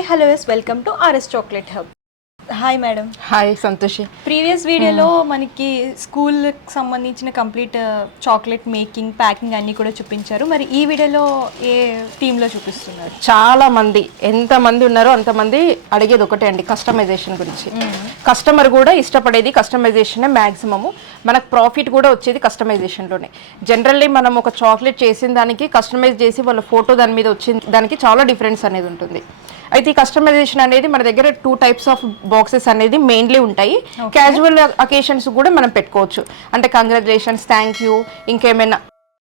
Hi hello welcome to RS chocolate hub. Hi madam. Hi Santoshi. Previous వీడియోలో మనకి స్కూల్కి సంబంధించిన కంప్లీట్ చాక్లెట్ మేకింగ్ ప్యాకింగ్ అన్నీ కూడా చూపించారు. మరి ఈ వీడియోలో ఏ థీమ్లో చూపిస్తున్నారు? చాలా మంది ఎంతమంది ఉన్నారో అంతమంది అడిగేది ఒకటే అండి, కస్టమైజేషన్ గురించి. కస్టమర్ కూడా ఇష్టపడేది కస్టమైజేషన్ మ్యాక్సిమము. మనకు ప్రాఫిట్ కూడా వచ్చేది కస్టమైజేషన్లోనే. జనరల్లీ మనం ఒక చాక్లెట్ చేసిన దానికి కస్టమైజ్ చేసి వాళ్ళ ఫోటో దాని మీద వచ్చిన దానికి చాలా డిఫరెన్స్ అనేది ఉంటుంది. అయితే ఈ కస్టమైజేషన్ అనేది మన దగ్గర 2 types ఆఫ్ బాక్సెస్ అనేది మెయిన్లీ ఉంటాయి. క్యాజువల్ అకేషన్స్ కూడా మనం పెట్టుకోవచ్చు. అంటే కంగ్రాచులేషన్స్, థ్యాంక్ యూ, ఇంకేమైనా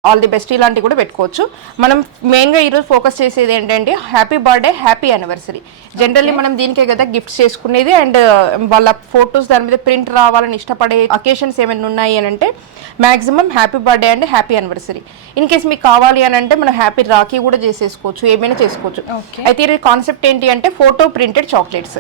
ఆల్ ది బెస్ట్ ఇలాంటివి కూడా పెట్టుకోవచ్చు. మనం మెయిన్గా ఈరోజు ఫోకస్ చేసేది ఏంటంటే happy birthday, happy anniversary. Generally మనం దీనికే కదా గిఫ్ట్స్ చేసుకునేది. అండ్ వాళ్ళ ఫొటోస్ దాని మీద ప్రింట్ రావాలని ఇష్టపడే అకేషన్స్ ఏమైనా ఉన్నాయి అని అంటే maximum happy birthday and happy anniversary. In case మీకు కావాలి అని అంటే మనం హ్యాపీ రాఖీ కూడా చేసేసుకోవచ్చు, ఏమైనా చేసుకోవచ్చు. అయితే ఈ కాన్సెప్ట్ ఏంటి అంటే ఫోటో ప్రింటెడ్ చాక్లెట్స్.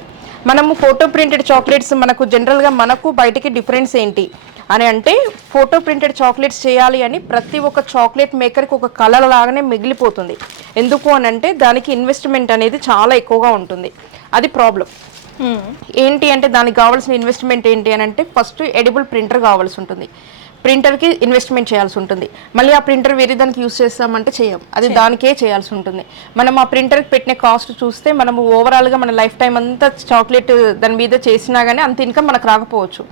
మనము ఫోటో ప్రింటెడ్ చాక్లెట్స్ మనకు జనరల్గా మనకు బయటికి డిఫరెన్స్ ఏంటి అని అంటే, ఫోటో ప్రింటెడ్ చాక్లెట్స్ చేయాలి అని ప్రతి ఒక్క చాక్లెట్ మేకర్కి ఒక కలర్ లాగానే మిగిలిపోతుంది. ఎందుకు అని అంటే దానికి ఇన్వెస్ట్మెంట్ అనేది చాలా ఎక్కువగా ఉంటుంది. అది ప్రాబ్లం. ఏంటి అంటే దానికి కావాల్సిన ఇన్వెస్ట్మెంట్ ఏంటి అని అంటే ఫస్ట్ ఎడిబుల్ ప్రింటర్ కావాల్సి ఉంటుంది. ప్రింటర్కి ఇన్వెస్ట్మెంట్ చేయాల్సి ఉంటుంది. మళ్ళీ ఆ ప్రింటర్ వేరే దానికి యూస్ చేస్తామంటే చేయం, అది దానికే చేయాల్సి ఉంటుంది. మనం ఆ ప్రింటర్కి పెట్టిన కాస్ట్ చూస్తే మనము ఓవరాల్గా మన లైఫ్ టైం అంతా చాక్లెట్ దాని మీద చేసినా కానీ అంత ఇన్కమ్ మనకు రాకపోవచ్చు.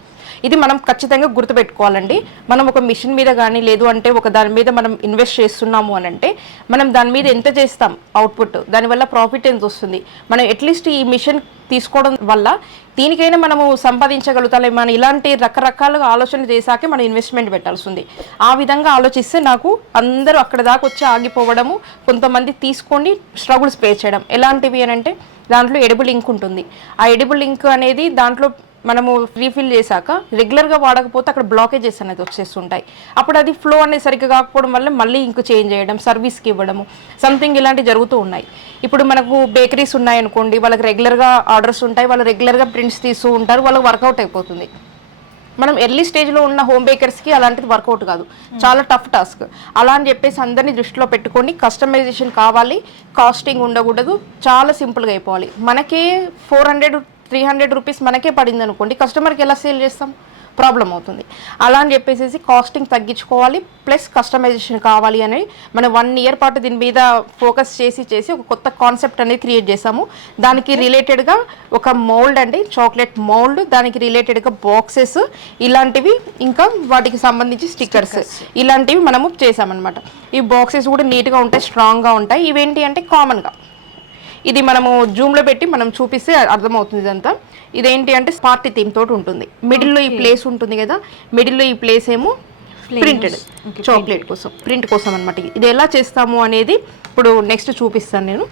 ఇది మనం ఖచ్చితంగా గుర్తుపెట్టుకోవాలండి. మనం ఒక మిషన్ మీద కానీ లేదు అంటే ఒక దాని మీద మనం ఇన్వెస్ట్ చేస్తున్నాము అని అంటే మనం దాని మీద ఎంత చేస్తాం అవుట్పుట్, దానివల్ల ప్రాఫిట్ ఎంత వస్తుంది, మనం అట్లీస్ట్ ఈ మిషన్ తీసుకోవడం వల్ల దీనికైనా మనము సంపాదించగలుగుతాం. మనం ఇలాంటి రకరకాలుగా ఆలోచనలు చేశాకే మనం ఇన్వెస్ట్మెంట్ పెట్టాల్సి ఉంది. ఆ విధంగా ఆలోచిస్తే నాకు అందరూ అక్కడ దాకా వచ్చి ఆగిపోవడము, కొంతమంది తీసుకొని స్ట్రగుల్స్ ఫేస్ చేయడం. ఎలాంటివి అని అంటే దాంట్లో ఎడిబుల్ ఇంక్ ఉంటుంది. ఆ ఎడిబుల్ ఇంక్ అనేది దాంట్లో మనము రీఫిల్ చేశాక రెగ్యులర్గా వాడకపోతే అక్కడ బ్లాకేజెస్ అనేది వచ్చేస్తుంటాయి. అప్పుడు అది ఫ్లో అనేది సరిగ్గా కాకపోవడం వల్ల మళ్ళీ ఇంక చేంజ్ చేయడం, సర్వీస్కి ఇవ్వడము, సంథింగ్ ఇలాంటివి జరుగుతూ ఉన్నాయి. ఇప్పుడు మనకు బేకరీస్ ఉన్నాయనుకోండి, వాళ్ళకి రెగ్యులర్గా ఆర్డర్స్ ఉంటాయి, వాళ్ళు రెగ్యులర్గా ప్రింట్స్ తీస్తూ ఉంటారు, వాళ్ళకి వర్కౌట్ అయిపోతుంది. మనం ఎర్లీ స్టేజ్లో ఉన్న హోమ్ బేకర్స్కి అలాంటిది వర్కౌట్ కాదు, చాలా టఫ్ టాస్క్. అలా అని చెప్పేసి అందరినీ దృష్టిలో పెట్టుకొని కస్టమైజేషన్ కావాలి, కాస్టింగ్ ఉండకూడదు, చాలా సింపుల్గా అయిపోవాలి. మనకే 400-300 రూపీస్ మనకే పడింది అనుకోండి, కస్టమర్కి ఎలా సేల్ చేస్తాం, ప్రాబ్లం అవుతుంది. అలా అని చెప్పేసి కాస్టింగ్ తగ్గించుకోవాలి, ప్లస్ కస్టమైజేషన్ కావాలి అని మనం 1 year పాటు దీని మీద ఫోకస్ చేసి ఒక కొత్త కాన్సెప్ట్ అనేది క్రియేట్ చేసాము. దానికి రిలేటెడ్గా ఒక మోల్డ్ అండి, చాక్లెట్ మోల్డ్, దానికి రిలేటెడ్గా బాక్సెస్ ఇలాంటివి, ఇంకా వాటికి సంబంధించి స్టిక్కర్స్ ఇలాంటివి మనము చేసామన్నమాట. ఈ బాక్సెస్ కూడా నీట్గా ఉంటాయి, స్ట్రాంగ్గా ఉంటాయి. ఇవేంటి అంటే కామన్గా ఇది మనము జూమ్లో పెట్టి మనం చూపిస్తే అర్థమవుతుంది ఇదంతా. ఇదేంటి అంటే పార్టీ థీమ్ తోటి ఉంటుంది. మిడిల్లో ఈ ప్లేస్ ఉంటుంది కదా, మిడిల్లో ఈ ప్లేస్ ఏమో ప్రింటెడ్ చాక్లెట్ కోసం, ప్రింట్ కోసం అనమాట. ఇది ఎలా చేస్తాము అనేది ఇప్పుడు నెక్స్ట్ చూపిస్తాను నేను.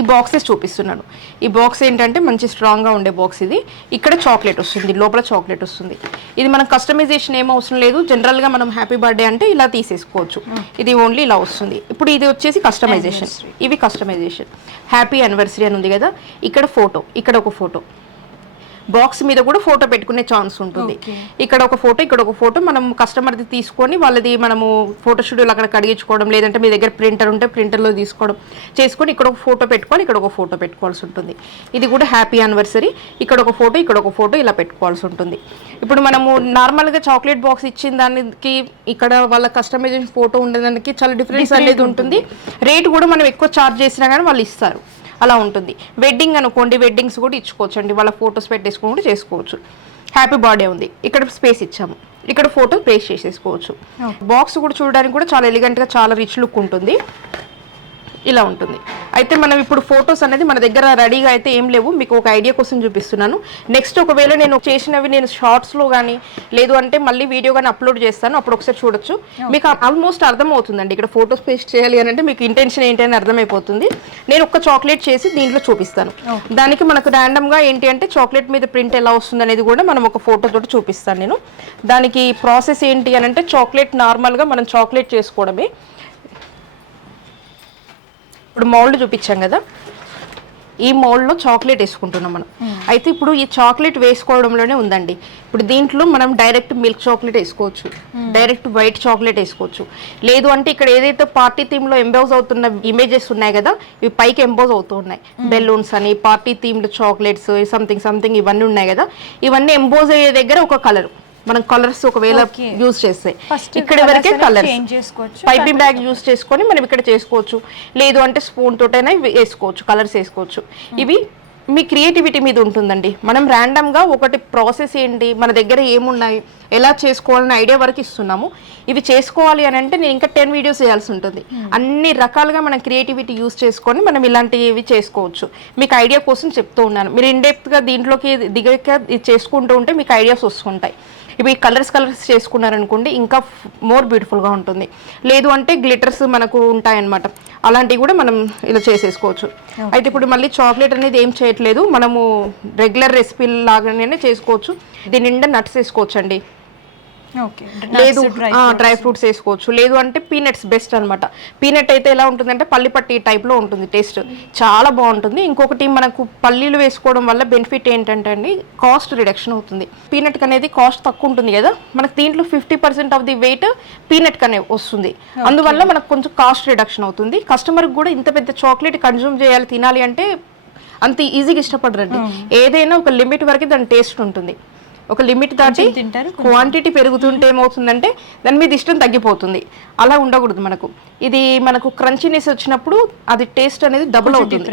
ఈ బాక్సెస్ చూపిస్తున్నాను. ఈ బాక్స్ ఏంటంటే మంచి స్ట్రాంగ్గా ఉండే బాక్స్. ఇది ఇక్కడ చాక్లెట్ వస్తుంది, లోపల చాక్లెట్ వస్తుంది. ఇది మనకు కస్టమైజేషన్ ఏం అవసరం లేదు. జనరల్గా మనం హ్యాపీ బర్త్డే అంటే ఇలా తీసేసుకోవచ్చు. ఇది ఓన్లీ ఇలా వస్తుంది. ఇప్పుడు ఇది వచ్చేసి కస్టమైజేషన్. ఇవి కస్టమైజేషన్. హ్యాపీ యానివర్సరీ అని ఉంది కదా, ఇక్కడ ఫోటో, ఇక్కడ ఒక ఫోటో, బాక్స్ మీద కూడా ఫోటో పెట్టుకునే ఛాన్స్ ఉంటుంది. ఇక్కడ ఒక ఫోటో, ఇక్కడ ఒక ఫోటో, మనం కస్టమర్ది తీసుకొని వాళ్ళది మనము ఫోటో స్టూడియోలో అక్కడ కడిగించుకోవడం, లేదంటే మీ దగ్గర ప్రింటర్ ఉంటే ప్రింటర్లో తీసుకోవడం చేసుకొని ఇక్కడ ఒక ఫోటో పెట్టుకోవాలి, ఇక్కడ ఒక ఫోటో పెట్టుకోవాల్సి ఉంటుంది. ఇది కూడా హ్యాపీ యానివర్సరీ, ఇక్కడ ఒక ఫోటో, ఇక్కడ ఒక ఫోటో ఇలా పెట్టుకోవాల్సి ఉంటుంది. ఇప్పుడు మనము నార్మల్గా చాక్లెట్ బాక్స్ ఇచ్చిన దానికి ఇక్కడ వాళ్ళ కస్టమైజేషన్ ఫోటో ఉండడానికి చాలా డిఫరెన్స్ అనేది ఉంటుంది. రేట్ కూడా మనం ఎక్కువ ఛార్జ్ చేసినా కానీ వాళ్ళు ఇస్తారు, అలా ఉంటుంది. వెడ్డింగ్ అనుకోండి, వెడ్డింగ్స్ కూడా ఇచ్చుకోవచ్చు అండి, వాళ్ళ ఫొటోస్ పెట్టేసుకొని కూడా చేసుకోవచ్చు. హ్యాపీ బర్త్డే ఉంది, ఇక్కడ స్పేస్ ఇచ్చాము, ఇక్కడ ఫోటో పేస్ట్ చేసేసుకోవచ్చు. బాక్స్ కూడా చూడడానికి కూడా చాలా ఎలిగెంట్గా, చాలా రిచ్ లుక్ ఉంటుంది. ఇలా ఉంటుంది. అయితే మనం ఇప్పుడు ఫొటోస్ అనేది మన దగ్గర రెడీగా అయితే ఏం లేవు, మీకు ఒక ఐడియా కోసం చూపిస్తున్నాను. నెక్స్ట్ ఒకవేళ నేను చేసినవి నేను షార్ట్స్లో కానీ లేదు అంటే మళ్ళీ వీడియో కానీ అప్లోడ్ చేస్తాను, అప్పుడు ఒకసారి చూడొచ్చు. మీకు ఆల్మోస్ట్ అర్థమవుతుందండి ఇక్కడ ఫొటోస్ పేస్ట్ చేయాలి అని అంటే మీకు ఇంటెన్షన్ ఏంటి అని అర్థమైపోతుంది. నేను ఒక చాక్లెట్ చేసి దీంట్లో చూపిస్తాను. దానికి మనకు ర్యాండమ్గా ఏంటి అంటే చాక్లెట్ మీద ప్రింట్ ఎలా వస్తుంది అనేది కూడా మనం ఒక ఫోటో తోటి చూపిస్తాను నేను. దానికి ప్రాసెస్ ఏంటి అని అంటే చాక్లెట్ నార్మల్గా మనం చాక్లెట్ చేసుకోవడమే. ఇప్పుడు మౌల్డ్ చూపించాం కదా, ఈ మోల్డ్లో చాక్లెట్ వేసుకుంటున్నాం మనం. అయితే ఇప్పుడు ఈ చాక్లెట్ వేసుకోవడంలోనే ఉందండి. ఇప్పుడు దీంట్లో మనం డైరెక్ట్ మిల్క్ చాక్లెట్ వేసుకోవచ్చు, డైరెక్ట్ వైట్ చాక్లెట్ వేసుకోవచ్చు. లేదు అంటే ఇక్కడ ఏదైతే పార్టీ థీమ్లో ఎంబోజ్ అవుతున్న ఇమేజెస్ ఉన్నాయి కదా, ఇవి పైకి ఎంబోజ్ అవుతూ ఉన్నాయి. బెలూన్స్ అని, పార్టీ థీమ్డ్ చాక్లెట్స్, సంథింగ్ ఇవన్నీ ఉన్నాయి కదా, ఇవన్నీ ఎంబోజ్ అయ్యే దగ్గర ఒక కలర్, మనం కలర్స్ ఒకవేళ యూజ్ చేస్తే ఇక్కడ వరకే కలర్ పైపింగ్ బ్యాగ్ యూజ్ చేసుకొని మనం ఇక్కడ చేసుకోవచ్చు. లేదు అంటే స్పూన్ తోటైనా వేసుకోవచ్చు, కలర్స్ వేసుకోవచ్చు. ఇవి మీ క్రియేటివిటీ మీద ఉంటుందండి. మనం ర్యాండమ్గా ఒకటి ప్రాసెస్ ఏంటి, మన దగ్గర ఏమున్నాయి, ఎలా చేసుకోవాలనే ఐడియా వరకు ఇస్తున్నాము. ఇవి చేసుకోవాలి అని అంటే నేను ఇంకా 10 వీడియోస్ చేయాల్సి ఉంటుంది. అన్ని రకాలుగా మనం క్రియేటివిటీ యూజ్ చేసుకొని మనం ఇలాంటివి చేసుకోవచ్చు. మీకు ఐడియా కోసం చెప్తూ ఉన్నాను. మీరు ఇండెప్త్గా దీంట్లోకి దిగక చేసుకుంటూ ఉంటే మీకు ఐడియాస్ వస్తుంటాయి. ఇవి కలర్స్ చేసుకున్నారనుకోండి ఇంకా మోర్ బ్యూటిఫుల్గా ఉంటుంది. లేదు అంటే గ్లిటర్స్ మనకు ఉంటాయన్నమాట, అలాంటివి కూడా మనం ఇలా చేసేసుకోవచ్చు. అయితే ఇప్పుడు మళ్ళీ చాక్లెట్ అనేది ఏం చేయట్లేదు, మనము రెగ్యులర్ రెసిపీ లాగానే చేసుకోవచ్చు. దీని నిండా నట్స్ వేసుకోవచ్చు అండి. లేదు డ్రై ఫ్రూట్స్ వేసుకోవచ్చు. లేదు అంటే పీనట్స్ బెస్ట్ అనమాట. పీనట్ అయితే ఎలా ఉంటుందంటే పల్లి పట్టి టైప్లో ఉంటుంది, టేస్ట్ చాలా బాగుంటుంది. ఇంకొకటి మనకు పల్లీలు వేసుకోవడం వల్ల బెనిఫిట్ ఏంటంటే అండి, కాస్ట్ రిడక్షన్ అవుతుంది. పీనట్ అనేది కాస్ట్ తక్కువ ఉంటుంది కదా, మనకు దీంట్లో 50% ఆఫ్ ది వెయిట్ పీనట్ కనే వస్తుంది. అందువల్ల మనకు కొంచెం కాస్ట్ రిడక్షన్ అవుతుంది. కస్టమర్కి కూడా ఇంత పెద్ద చాక్లెట్ కన్జ్యూమ్ చేయాలి, తినాలి అంటే అంత ఈజీగా ఇష్టపడరండి. ఏదైనా ఒక లిమిట్ వరకు దాని టేస్ట్ ఉంటుంది. ఒక లిమిట్ దాటి క్వాంటిటీ పెరుగుతుంటే ఏమవుతుందంటే దాని మీద ఇష్టం తగ్గిపోతుంది. అలా ఉండకూడదు. ఇది మనకు క్రంచీనెస్ వచ్చినప్పుడు అది టేస్ట్ అనేది డబుల్ అవుతుంది,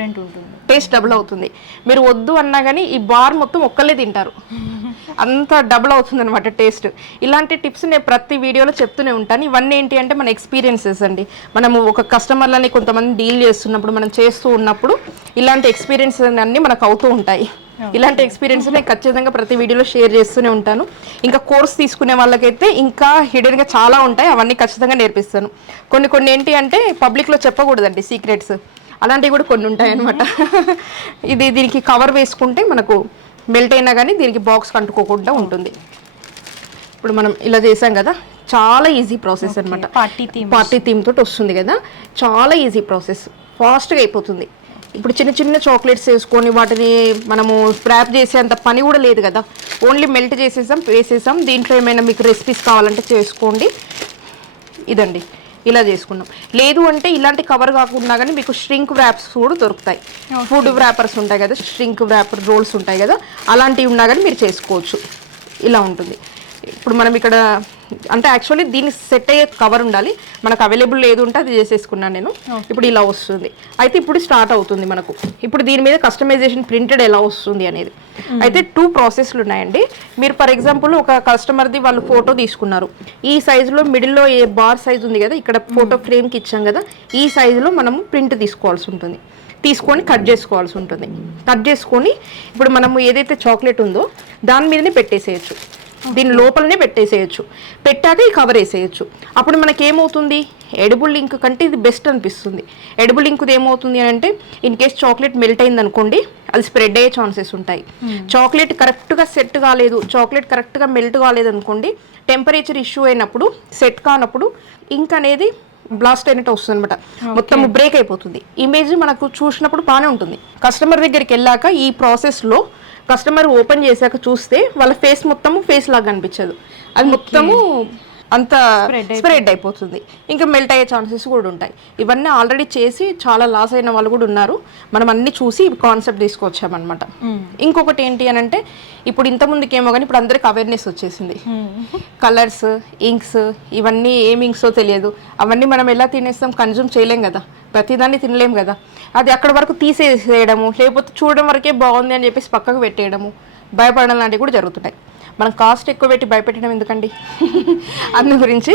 టేస్ట్ డబుల్ అవుతుంది. మీరు వద్దు అన్నా కానీ ఈ బార్ మొత్తం ఒక్కలే తింటారు, అంత డబుల్ అవుతుంది అనమాట టేస్ట్. ఇలాంటి టిప్స్ నేను ప్రతి వీడియోలో చెప్తూనే ఉంటాను. ఇవన్నీ ఏంటి అంటే మన ఎక్స్పీరియన్సెస్ అండి. మనము ఒక కస్టమర్లని కొంతమంది డీల్ చేస్తున్నప్పుడు, మనం చేస్తూ ఉన్నప్పుడు ఇలాంటి ఎక్స్పీరియన్స్ అన్నీ మనకు అవుతూ ఉంటాయి. ఇలాంటి ఎక్స్పీరియన్స్ నేను ఖచ్చితంగా ప్రతి వీడియోలో షేర్ చేస్తూనే ఉంటాను. ఇంకా కోర్స్ తీసుకునే వాళ్ళకైతే ఇంకా హిడెన్గా చాలా ఉంటాయి, అవన్నీ ఖచ్చితంగా నేర్పిస్తాను. కొన్ని ఏంటి అంటే పబ్లిక్లో చెప్పకూడదండి సీక్రెట్స్, అలాంటివి కూడా కొన్ని ఉంటాయి అనమాట. దీనికి కవర్ వేసుకుంటే మనకు మెల్ట్ అయినా కానీ దీనికి బాక్స్ కంటుకోకుండా ఉంటుంది. ఇప్పుడు మనం ఇలా చేసాం కదా, చాలా ఈజీ ప్రాసెస్ అనమాట. పార్టీ థీమ్ తోటి వస్తుంది కదా, చాలా ఈజీ ప్రాసెస్, ఫాస్ట్గా అయిపోతుంది. ఇప్పుడు చిన్న చిన్న చాక్లెట్స్ వేసుకొని వాటిని మనము స్క్రాప్ చేసేంత పని కూడా లేదు కదా, ఓన్లీ మెల్ట్ చేసేసాం, వేసేసాం. దీంట్లో ఏమైనా మీకు రెసిపీస్ కావాలంటే చేసుకోండి. ఇదండి ఇలా చేసుకున్నాం. లేదు అంటే ఇలాంటి కవర్ కాకుండా కానీ మీకు ష్రింక్ వ్రాప్స్ కూడా దొరుకుతాయి. ఫుడ్ వ్రాపర్స్ ఉంటాయి కదా, ష్రింక్ వ్రాపర్ రోల్స్ ఉంటాయి కదా, అలాంటివి ఉన్నా కానీ మీరు చేసుకోవచ్చు. ఇలా ఉంటుంది. ఇప్పుడు మనం ఇక్కడ అంటే యాక్చువల్లీ దీన్ని సెట్ అయ్యే కవర్ ఉండాలి, మనకు అవైలబుల్ లేదు ఉంటే అది చేసేసుకున్నాను నేను. ఇప్పుడు ఇలా వస్తుంది. అయితే ఇప్పుడు స్టార్ట్ అవుతుంది మనకు. ఇప్పుడు దీని మీద కస్టమైజేషన్ ప్రింటెడ్ ఎలా వస్తుంది అనేది. అయితే 2 ప్రాసెస్లు ఉన్నాయండి. మీరు ఫర్ ఎగ్జాంపుల్ ఒక కస్టమర్ది వాళ్ళు ఫోటో తీసుకున్నారు, ఈ సైజులో మిడిల్లో ఏ బార్ సైజ్ ఉంది కదా, ఇక్కడ ఫోటో ఫ్రేమ్కి ఇచ్చాం కదా, ఈ సైజులో మనము ప్రింట్ తీసుకోవాల్సి ఉంటుంది. తీసుకొని కట్ చేసుకోవాల్సి ఉంటుంది. కట్ చేసుకొని ఇప్పుడు మనము ఏదైతే చాక్లెట్ ఉందో దాని మీదనే పెట్టేసేయచ్చు, దీని లోపలనే పెట్టేసేయచ్చు. పెట్టాక ఈ కవర్ వేసేయచ్చు. అప్పుడు మనకి ఏమవుతుంది, ఎడిబుల్ ఇంక్ కంటే ఇది బెస్ట్ అనిపిస్తుంది. ఎడిబుల్ ఇంక్ది ఏమవుతుంది అని అంటే ఇన్ కేస్ చాక్లెట్ మెల్ట్ అయింది అనుకోండి, అది స్ప్రెడ్ అయ్యే ఛాన్సెస్ ఉంటాయి. చాక్లెట్ కరెక్ట్గా సెట్ కాలేదు, చాక్లెట్ కరెక్ట్గా మెల్ట్ కాలేదు అనుకోండి, టెంపరేచర్ ఇష్యూ అయినప్పుడు, సెట్ కానప్పుడు ఇంక్ అనేది బ్లాస్ట్ అయినట్టు వస్తుంది అనమాట, మొత్తం బ్రేక్ అయిపోతుంది. ఇమేజ్ మనకు చూసినప్పుడు బాగానే ఉంటుంది. కస్టమర్ దగ్గరికి వెళ్ళాక ఈ ప్రాసెస్లో కస్టమర్ ఓపెన్ చేశాక చూస్తే వాళ్ళ ఫేస్ మొత్తము ఫేస్ లాగా కనిపించదు, అది మొత్తము అంత స్ప్రెడ్ అయిపోతుంది, ఇంకా మెల్ట్ అయ్యే ఛాన్సెస్ కూడా ఉంటాయి. ఇవన్నీ ఆల్రెడీ చేసి చాలా లాస్ అయిన వాళ్ళు కూడా ఉన్నారు. మనం అన్ని చూసి కాన్సెప్ట్ తీసుకొచ్చామన్నమాట. ఇంకొకటి ఏంటి అని అంటే ఇప్పుడు ఇంతకుముందుకు ఏమో కానీ ఇప్పుడు అందరికి అవేర్నెస్ వచ్చేసింది. కలర్స్, ఇంక్స్, ఇవన్నీ ఏం ఇంక్సో తెలియదు. అవన్నీ మనం ఎలా తినేస్తాం, కన్జ్యూమ్ చేయలేం కదా, ప్రతిదాన్ని తినలేం కదా. అది అక్కడ వరకు తీసేసేయడము, లేకపోతే చూడడం వరకే బాగుంది అని చెప్పేసి పక్కకు పెట్టేయడము, భయపడడం లాంటివి కూడా జరుగుతున్నాయి. మనం కాస్ట్ ఎక్కువ పెట్టి భయపెట్టడం ఎందుకండి. అందు గురించి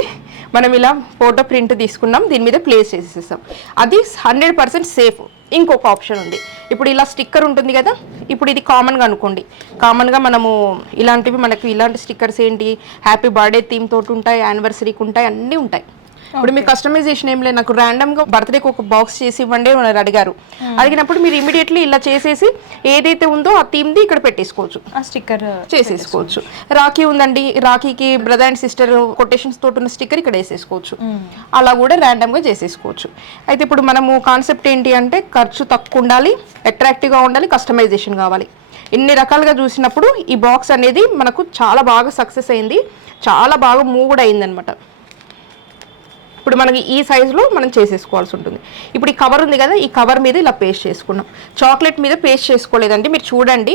మనం ఇలా ఫోటో ప్రింట్ తీసుకున్నాం, దీని మీద ప్లేస్ చేసేసాం, అది 100% సేఫ్. ఇంకొక ఆప్షన్ ఉంది. ఇప్పుడు ఇలా స్టిక్కర్ ఉంటుంది కదా, ఇప్పుడు ఇది కామన్గా అనుకోండి, కామన్గా మనము ఇలాంటివి మనకి ఇలాంటి స్టిక్కర్స్ ఏంటి హ్యాపీ బర్త్డే థీమ్ తోటి ఉంటాయి, యానివర్సరీకి ఉంటాయి, అన్నీ ఉంటాయి. ఇప్పుడు మీ కస్టమైజేషన్ ఏం లేదు, నాకు ర్యాండమ్ గా బర్త్డేకి ఒక బాక్స్ చేసి ఇవ్వండి అని అడిగారు. అడిగినప్పుడు మీరు ఇమీడియట్లీ ఇలా చేసేసి ఏదైతే ఉందో ఆ థీమ్ ది ఇక్కడ పెట్టేసుకోవచ్చు, ఆ స్టిక్కర్ చేసేసుకోవచ్చు. రాఖీ ఉందండి, రాఖీకి బ్రదర్ అండ్ సిస్టర్ కొటేషన్స్ తోటి ఉన్న స్టిక్కర్ ఇక్కడ వేసేసుకోవచ్చు. అలా కూడా ర్యాండమ్ గా చేసేసుకోవచ్చు. అయితే ఇప్పుడు మనము కాన్సెప్ట్ ఏంటి అంటే ఖర్చు తక్కువ ఉండాలి, అట్రాక్టివ్ గా ఉండాలి, కస్టమైజేషన్ కావాలి. ఇన్ని రకాలుగా చూసినప్పుడు ఈ బాక్స్ అనేది మనకు చాలా బాగా సక్సెస్ అయింది, చాలా బాగా మూవ్ కూడా అయిందనమాట. ఇప్పుడు మనకి ఈ సైజులో మనం చేసేసుకోవాల్సి ఉంటుంది. ఇప్పుడు ఈ కవర్ ఉంది కదా, ఈ కవర్ మీద ఇలా పేస్ట్ చేసుకున్నాం. చాక్లెట్ మీద పేస్ట్ చేసుకోలేదండి, మీరు చూడండి.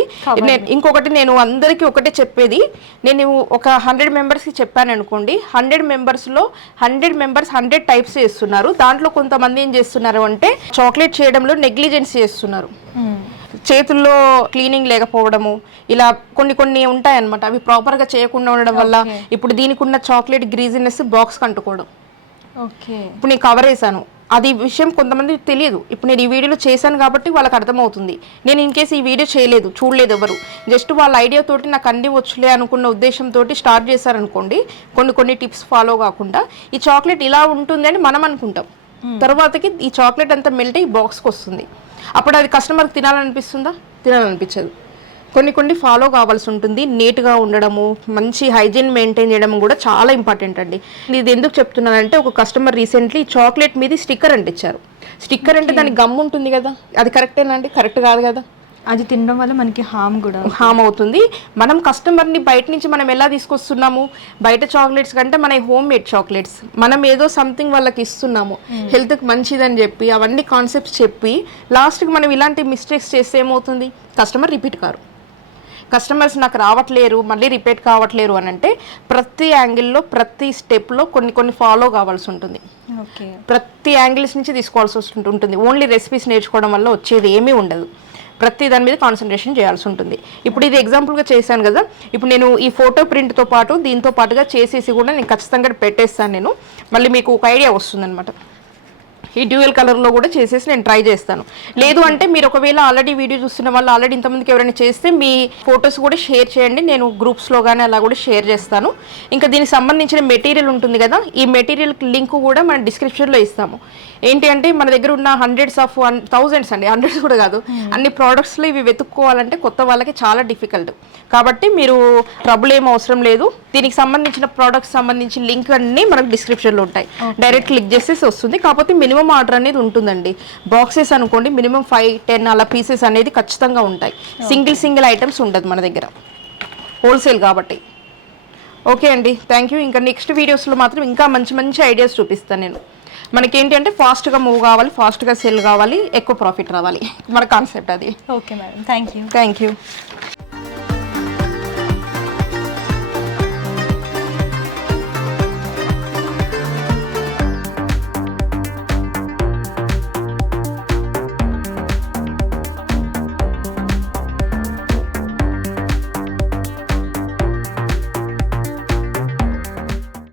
ఇంకొకటి నేను అందరికీ ఒకటే చెప్పేది, నేను ఒక 100 మెంబర్స్కి చెప్పాను అనుకోండి, 100 మెంబర్స్లో 100 మెంబర్స్ 100 టైప్స్ చేస్తున్నారు. దాంట్లో కొంతమంది ఏం చేస్తున్నారు అంటే చాక్లెట్ చేయడంలో నెగ్లిజెన్స్ చేస్తున్నారు. చేతుల్లో క్లీనింగ్ లేకపోవడము, ఇలా కొన్ని ఉంటాయన్నమాట. అవి ప్రాపర్గా చేయకుండా ఉండడం వల్ల ఇప్పుడు దీనికి ఉన్న చాక్లెట్ గ్రీజినెస్ బాక్స్ కంటుకోవడం. ఓకే, ఇప్పుడు నేను కవర్ వేసాను, అది విషయం కొంతమంది తెలియదు. ఇప్పుడు నేను ఈ వీడియోలో చేశాను కాబట్టి వాళ్ళకి అర్థమవుతుంది. నేను ఇన్ కేసు ఈ వీడియో చేయలేదు, చూడలేదు ఎవరు, జస్ట్ వాళ్ళ ఐడియా తోటి నాకు అన్ని వచ్చులే అనుకున్న ఉద్దేశంతో స్టార్ట్ చేశారనుకోండి, కొన్ని టిప్స్ ఫాలో కాకుండా ఈ చాక్లెట్ ఇలా ఉంటుంది అని మనం అనుకుంటాం. తర్వాతకి ఈ చాక్లెట్ అంతా మెల్ట్ అయ్యి బాక్స్కి వస్తుంది. అప్పుడు అది కస్టమర్కి తినాలనిపిస్తుందా? తినాలనిపించదు. కొన్ని ఫాలో కావాల్సి ఉంటుంది. నీట్గా ఉండడము, మంచి హైజీన్ మెయింటైన్ చేయడం కూడా చాలా ఇంపార్టెంట్ అండి. ఇది ఎందుకు చెప్తున్నానంటే, ఒక కస్టమర్ రీసెంట్లీ చాక్లెట్ మీద స్టిక్కర్ అంటించారు. స్టిక్కర్ అంటే దానికి గమ్ ఉంటుంది కదా, అది కరెక్టేనా అండి? కరెక్ట్ కాదు కదా, అది తినడం వల్ల మనకి హామ్ అవుతుంది. మనం కస్టమర్ని బయట నుంచి మనం ఎలా తీసుకొస్తున్నాము, బయట చాక్లెట్స్ కంటే మన హోమ్ మేడ్ చాక్లెట్స్ మనం ఏదో సంథింగ్ వాళ్ళకి ఇస్తున్నాము, హెల్త్కి మంచిదని చెప్పి అవన్నీ కాన్సెప్ట్స్ చెప్పి లాస్ట్కి మనం ఇలాంటి మిస్టేక్స్ చేస్తే ఏమవుతుంది, కస్టమర్ రిపీట్ కారు. కస్టమర్స్ నాకు రావట్లేరు, మళ్ళీ రిపీట్ కావట్లేరు అని అంటే ప్రతి యాంగిల్లో ప్రతి స్టెప్లో కొన్ని ఫాలో కావాల్సి ఉంటుంది. ప్రతి యాంగిల్స్ నుంచి తీసుకోవాల్సి ఉంటుంది. ఓన్లీ రెసిపీస్ నేర్చుకోవడం వల్ల వచ్చేది ఏమీ ఉండదు. ప్రతి దాని మీద కాన్సన్ట్రేషన్ చేయాల్సి ఉంటుంది. ఇప్పుడు ఇది ఎగ్జాంపుల్గా చేశాను కదా, ఇప్పుడు నేను ఈ ఫోటో ప్రింట్తో పాటు దీంతో పాటుగా చేసేసి కూడా నేను ఖచ్చితంగా పెట్టేస్తాను. నేను మళ్ళీ మీకు ఒక ఐడియా వస్తుంది అనమాట. ఈ డ్యూయల్ కలర్లో కూడా చేసేసి నేను ట్రై చేస్తాను. లేదు అంటే మీరు ఒకవేళ ఆల్రెడీ వీడియో చూస్తున్న వాళ్ళు ఆల్రెడీ ఇంతమందికి ఎవరైనా చేస్తే మీ ఫొటోస్ కూడా షేర్ చేయండి, నేను గ్రూప్స్లో కానీ అలా కూడా షేర్ చేస్తాను. ఇంకా దీనికి సంబంధించిన మెటీరియల్ ఉంటుంది కదా, ఈ మెటీరియల్ లింక్ కూడా మనం డిస్క్రిప్షన్లో ఇస్తాము. ఏంటి అంటే మన దగ్గర ఉన్న థౌజండ్స్ అండి, హండ్రెడ్స్ కూడా కాదు, అన్ని ప్రోడక్ట్స్లో ఇవి వెతుక్కోవాలంటే కొత్త వాళ్ళకి చాలా డిఫికల్ట్. కాబట్టి మీరు ట్రబుల్ ఏం అవసరం లేదు. దీనికి సంబంధించిన ప్రోడక్ట్స్ సంబంధించిన లింక్ అన్నీ మనకు డిస్క్రిప్షన్లో ఉంటాయి. డైరెక్ట్ క్లిక్ చేసేసి వస్తుంది. కాకపోతే మినిమం ఆర్డర్ అనేది ఉంటుందండి. బాక్సెస్ అనుకోండి మినిమం 5-10 అలా పీసెస్ అనేది ఖచ్చితంగా ఉంటాయి. సింగిల్ ఐటమ్స్ ఉండదు మన దగ్గర, హోల్సేల్ కాబట్టి. ఓకే అండి, థ్యాంక్ యూ. ఇంకా నెక్స్ట్ వీడియోస్లో మాత్రం ఇంకా మంచి ఐడియాస్ చూపిస్తాను నేను. మనకేంటి అంటే ఫాస్ట్గా మూవ్ కావాలి, ఫాస్ట్గా సెల్ కావాలి, ఎక్కువ ప్రాఫిట్ రావాలి, మన కాన్సెప్ట్ అది. Okay madam, thank you.